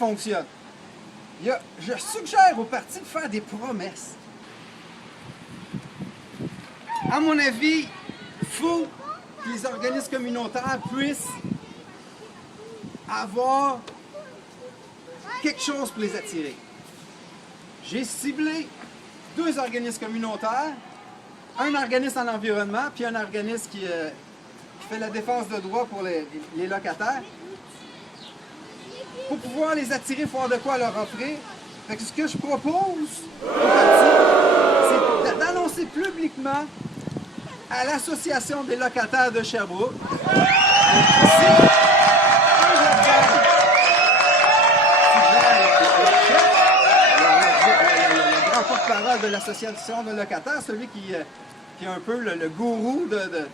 fonctionne. Je suggère au parti de faire des promesses. À mon avis, il faut que les organismes communautaires puissent avoir quelque chose pour les attirer. J'ai ciblé 2 organismes communautaires, un organisme en environnement, puis un organisme qui fait la défense de droits pour les locataires. Pour pouvoir les attirer, il faut avoir de quoi leur offrir. Fait que ce que je propose au parti, c'est d'annoncer publiquement à l'Association des locataires de Sherbrooke le grand porte-parole de l'Association de locataires, celui qui est un peu le gourou de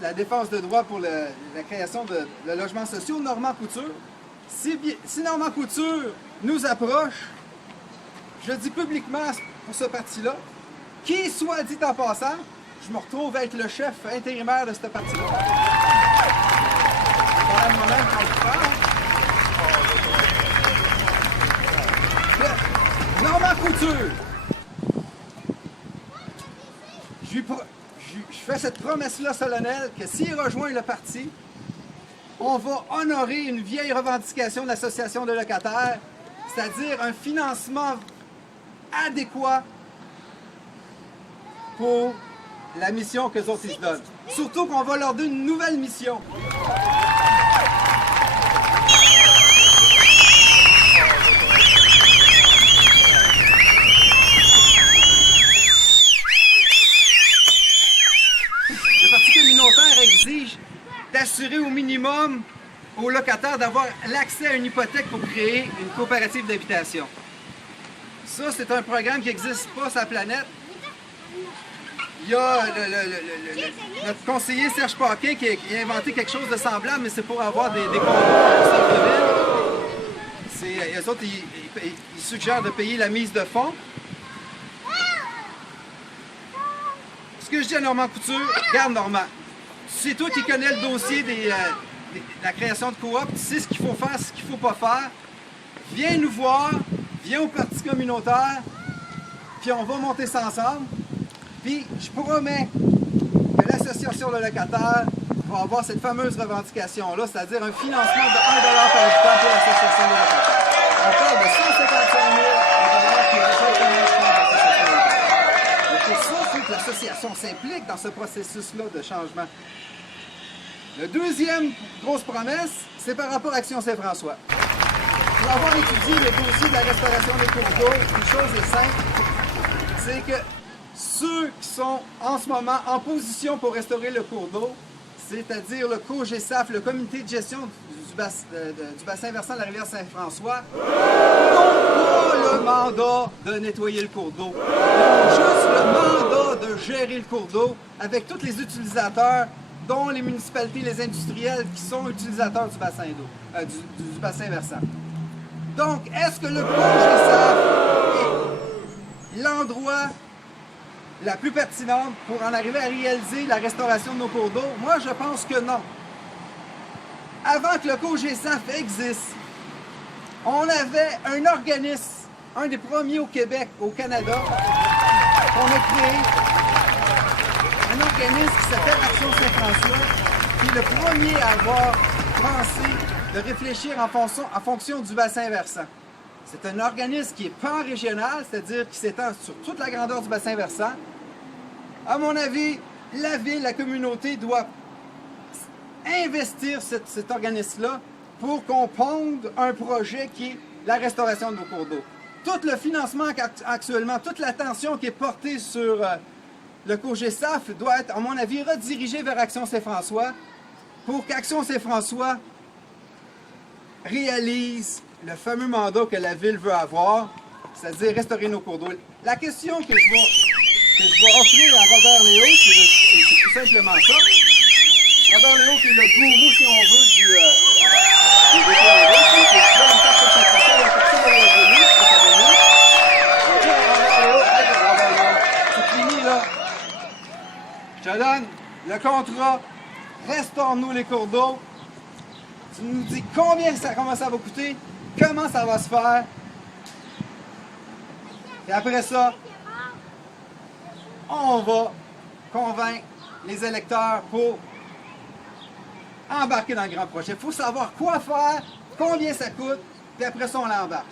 la défense de droits pour la création de logements sociaux, Normand Couture. Si Normand Couture nous approche, je dis publiquement pour ce parti-là, qui soit dit en passant, je me retrouve à être le chef intérimaire de ce parti-là. Pendant le moment quand je parle. Normand Couture, je fais cette promesse-là solennelle que s'il rejoint le parti, on va honorer une vieille revendication de l'association de locataires, c'est-à-dire un financement adéquat pour la mission que les autres ils se donnent. Surtout qu'on va leur donner une nouvelle mission. Le Parti communautaire exige d'assurer au minimum aux locataires d'avoir l'accès à une hypothèque pour créer une coopérative d'habitation. Ça, c'est un programme qui n'existe pas sur la planète. Il y a notre conseiller Serge Paquin qui a inventé quelque chose de semblable, mais c'est pour avoir des condos au centre-ville. Eux autres, ils suggèrent de payer la mise de fonds. Ce que je dis à Normand Couture, regarde Normand, c'est toi qui connais le dossier de la création de coop, tu sais ce qu'il faut faire, ce qu'il ne faut pas faire. Viens nous voir, viens au Parti communautaire, puis on va monter ça ensemble. Puis je promets que l'association de locataires va avoir cette fameuse revendication-là, c'est-à-dire un financement de 1 $ par habitant pour l'association de locataires. On parle de 155 000 $ qui rejoignent l'association de locataires. Mais pour ça, il faut que l'association s'implique dans ce processus-là de changement. La deuxième grosse promesse, c'est par rapport à Action Saint-François. Pour avoir étudié le dossier de la restauration des cours d'eau, une chose est simple, c'est que ceux qui sont en ce moment en position pour restaurer le cours d'eau, c'est-à-dire le COGESAF, le comité de gestion du bassin versant de la rivière Saint-François, n'ont pas le mandat de nettoyer le cours d'eau. Ils ont juste le mandat de gérer le cours d'eau avec tous les utilisateurs, dont les municipalités, les industriels qui sont utilisateurs du bassin d'eau, du bassin versant. Donc, est-ce que le COGESAF est l'endroit la plus pertinente pour en arriver à réaliser la restauration de nos cours d'eau? Moi, je pense que non. Avant que le COGESAF existe, on avait un organisme, un des premiers au Québec, au Canada, qu'on a créé, un organisme qui s'appelle Action Saint-François, qui est le premier à avoir pensé de réfléchir en fonction du bassin versant. C'est un organisme qui est pan-régional, c'est-à-dire qui s'étend sur toute la grandeur du bassin versant. À mon avis, la ville, la communauté doit investir cet organisme-là pour qu'on ponde un projet qui est la restauration de nos cours d'eau. Tout le financement actuellement, toute l'attention qui est portée sur le COGESAF doit être, à mon avis, redirigée vers Action Saint-François pour qu'Action Saint-François réalise le fameux mandat que la ville veut avoir, c'est-à-dire restaurer nos cours d'eau. La question que je vais offrir à Robert Léo, c'est tout simplement ça. Robert Léo, qui est le gourou, si on veut, des DPRD, qui est là en tant que Saint-François, il a parti de l'Église, c'est fini là. Je te donne le contrat, restaure-nous les cours d'eau. Tu nous dis combien ça va coûter, comment ça va se faire. Et après ça, on va convaincre les électeurs pour embarquer dans le grand projet. Il faut savoir quoi faire, combien ça coûte, puis après ça, on l'embarque.